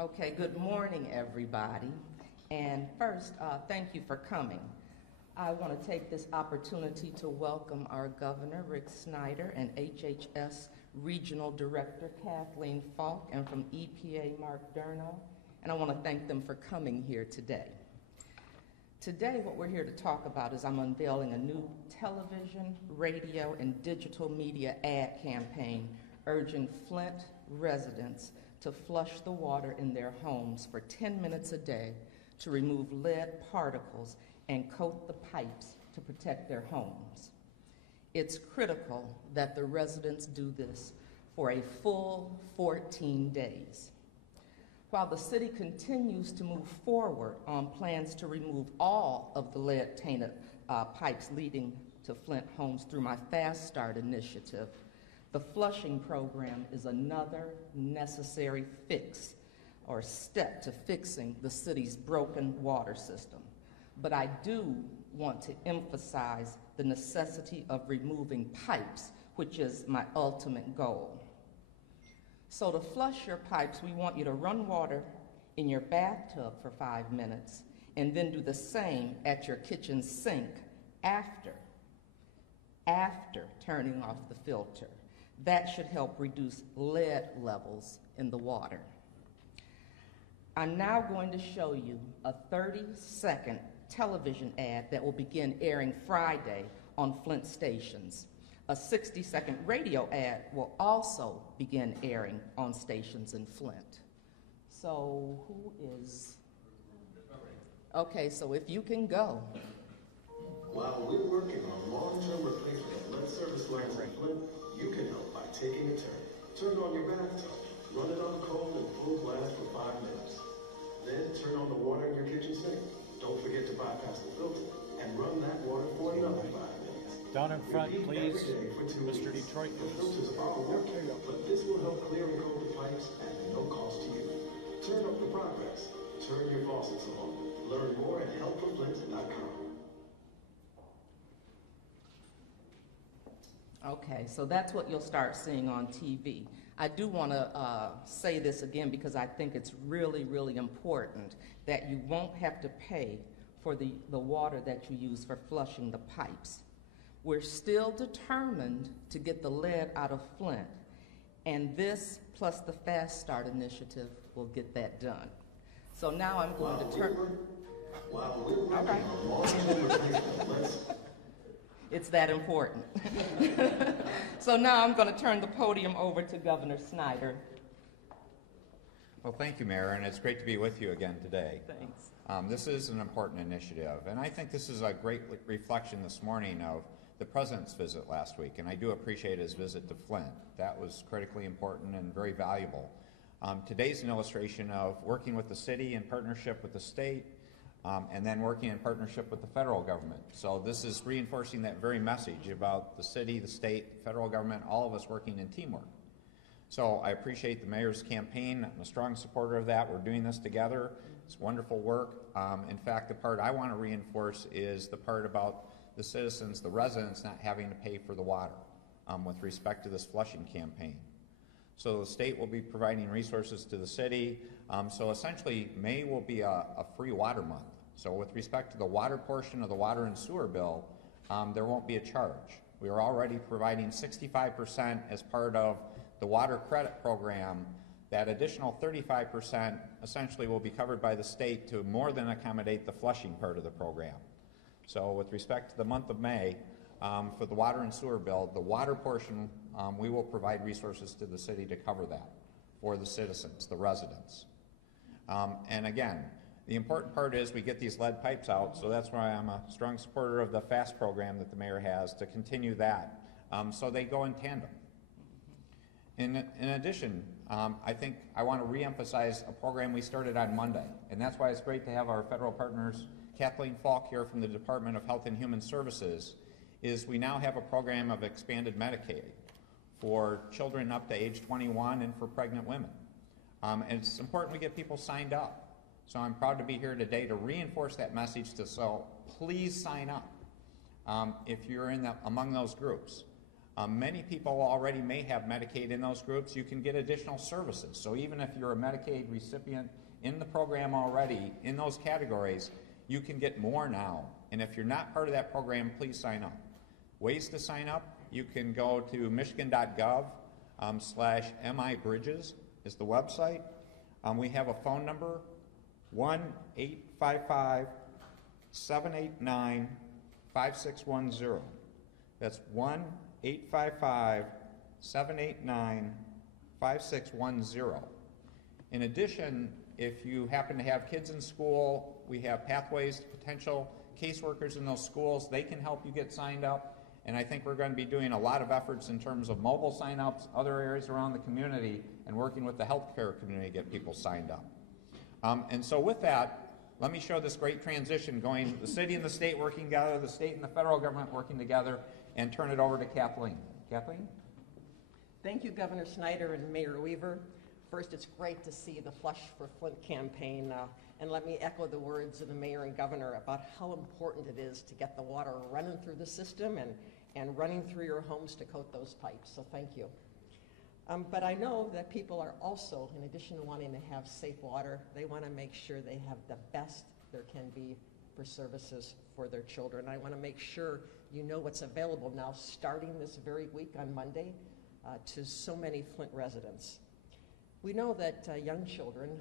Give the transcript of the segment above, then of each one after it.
Okay, good morning, everybody. And first, thank you for coming. I want to take this opportunity to welcome our Governor, Rick Snyder, and HHS Regional Director, Kathleen Falk, and from EPA, Mark Durno. And I want to thank them for coming here today. Today, what we're here to talk about is I'm unveiling a new television, radio, and digital media ad campaign urging Flint residents to flush the water in their homes for 10 minutes a day to remove lead particles and coat the pipes to protect their homes. It's critical that the residents do this for a full 14 days. While the city continues to move forward on plans to remove all of the lead-tainted pipes leading to Flint homes through my Fast Start initiative, the flushing program is another necessary fix or step to fixing the city's broken water system. But I do want to emphasize the necessity of removing pipes, which is my ultimate goal. So to flush your pipes, we want you to run water in your bathtub for 5 minutes and then do the same at your kitchen sink after turning off the filter. That should help reduce lead levels in the water. I'm now going to show you a 30-second television ad that will begin airing Friday on Flint stations. A 60-second radio ad will also begin airing on stations in Flint. So who is? Okay, so if you can go. While we're working on long-term replacement of lead service lines in Flint, you can help by taking a turn. Turn on your bathtub, run it on cold and full blast for 5 minutes. Then turn on the water in your kitchen sink. Don't forget to bypass the filter and run that water for another 5 minutes. Down in front, please. Mr. Detroit, the filters are working, but this will help clear and coat the pipes at no cost to you. Turn up the progress. Turn your faucets on. Learn more at helpforflint.com. Okay, so that's what you'll start seeing on TV. I do want to say this again because I think it's really, really important that you won't have to pay for the water that you use for flushing the pipes. We're still determined to get the lead out of Flint, and this plus the Fast Start initiative will get that done. So now I'm going to turn. All right. It's that important. So now I'm going to turn the podium over to Governor Snyder. Well, thank you, Mayor, and it's great to be with you again today. Thanks. This is an important initiative, and I think this is a great reflection this morning of the President's visit last week, and I do appreciate his visit to Flint. That was critically important and very valuable. Today's an illustration of working with the city in partnership with the state, and then working in partnership with the federal government. So this is reinforcing that very message about the city, the state, the federal government, all of us working in teamwork. So I appreciate the mayor's campaign. I'm a strong supporter of that. We're doing this together. It's wonderful work. In fact, the part I want to reinforce is the part about the citizens, the residents, not having to pay for the water with respect to this flushing campaign. So the state will be providing resources to the city. So essentially, May will be a free water month. So with respect to the water portion of the water and sewer bill, there won't be a charge. We are already providing 65% as part of the water credit program. That additional 35% essentially will be covered by the state to more than accommodate the flushing part of the program. So with respect to the month of May, for the water and sewer bill, the water portion, we will provide resources to the city to cover that for the citizens, the residents. And again, the important part is we get these lead pipes out, so that's why I'm a strong supporter of the FAST program that the mayor has to continue that, so they go in tandem. In addition, I think I want to reemphasize a program we started on Monday, and that's why it's great to have our federal partners, Kathleen Falk here from the Department of Health and Human Services, is we now have a program of expanded Medicaid for children up to age 21 and for pregnant women. And it's important we get people signed up. So I'm proud to be here today to reinforce that message so please sign up if you're among those groups. Many people already may have Medicaid in those groups. You can get additional services. So even if you're a Medicaid recipient in the program already, in those categories, you can get more now. And if you're not part of that program, please sign up. Ways to sign up, you can go to michigan.gov/MIBridges is the website. We have a phone number, 1-855-789-5610. That's 1-855-789-5610. In addition, if you happen to have kids in school, we have pathways to potential caseworkers in those schools. They can help you get signed up. And I think we're going to be doing a lot of efforts in terms of mobile sign-ups, other areas around the community, and working with the healthcare community to get people signed up. And so with that, let me show this great transition going the city and the state working together, the state and the federal government working together, and turn it over to Kathleen. Kathleen? Thank you, Governor Snyder and Mayor Weaver. First, it's great to see the Flush for Flint campaign, and let me echo the words of the mayor and governor about how important it is to get the water running through the system and running through your homes to coat those pipes, so thank you. But I know that people are also, in addition to wanting to have safe water, they want to make sure they have the best there can be for services for their children. I want to make sure you know what's available now, starting this very week on Monday, to so many Flint residents. We know that young children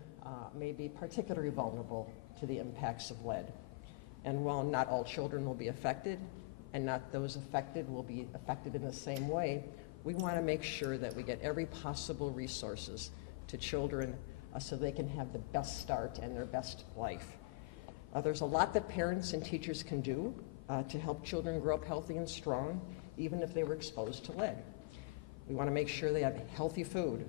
may be particularly vulnerable to the impacts of lead. And while not all children will be affected, and not those affected will be affected in the same way, we want to make sure that we get every possible resources to children so they can have the best start and their best life. There's a lot that parents and teachers can do to help children grow up healthy and strong, even if they were exposed to lead. We want to make sure they have healthy food,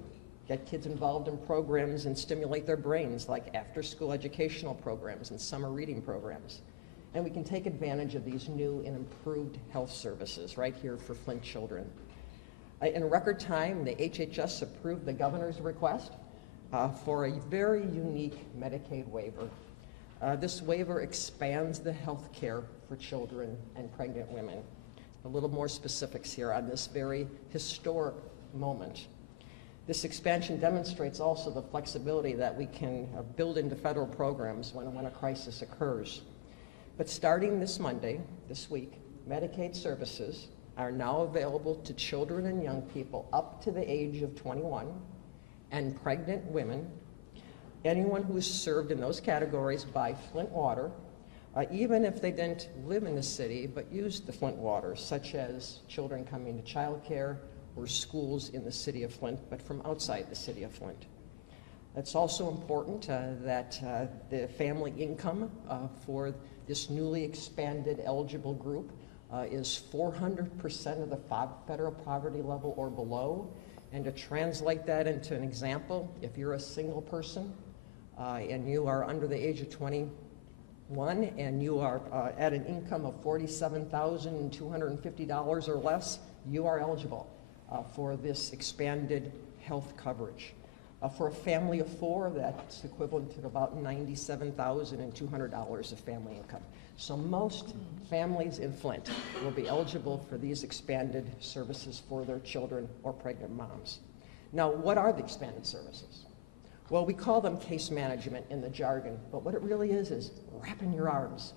get kids involved in programs and stimulate their brains, like after-school educational programs and summer reading programs. And we can take advantage of these new and improved health services right here for Flint children. In record time, the HHS approved the governor's request for a very unique Medicaid waiver. This waiver expands the health care for children and pregnant women. A little more specifics here on this very historic moment. This expansion demonstrates also the flexibility that we can build into federal programs when a crisis occurs. But starting this Monday, this week, Medicaid services are now available to children and young people up to the age of 21 and pregnant women, anyone who is served in those categories by Flint water, even if they didn't live in the city but used the Flint water, such as children coming to child care or schools in the city of Flint, but from outside the city of Flint. It's also important that the family income for this newly expanded eligible group is 400% of the federal poverty level or below. And to translate that into an example, if you're a single person and you are under the age of 21 and you are at an income of $47,250 or less, you are eligible for this expanded health coverage. For a family of four, that's equivalent to about $97,200 of family income. So most families in Flint will be eligible for these expanded services for their children or pregnant moms. Now, what are the expanded services? Well, we call them case management in the jargon, but what it really is wrapping your arms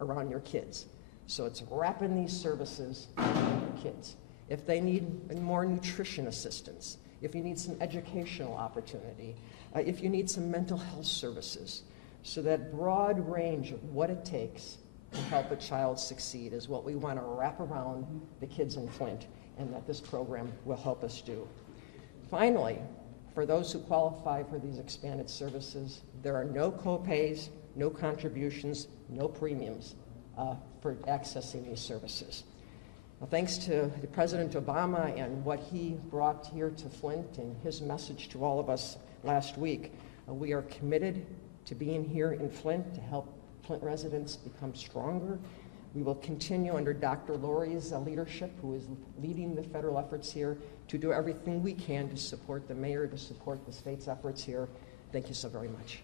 around your kids. So it's wrapping these services around your kids. If they need more nutrition assistance, if you need some educational opportunity, if you need some mental health services. So that broad range of what it takes to help a child succeed is what we want to wrap around the kids in Flint, and that this program will help us do. Finally, for those who qualify for these expanded services, there are no co-pays, no contributions, no premiums for accessing these services. Well, thanks to President Obama and what he brought here to Flint and his message to all of us last week, we are committed to being here in Flint to help Flint residents become stronger. We will continue under Dr. Lori's leadership, who is leading the federal efforts here, to do everything we can to support the mayor, to support the state's efforts here. Thank you so very much.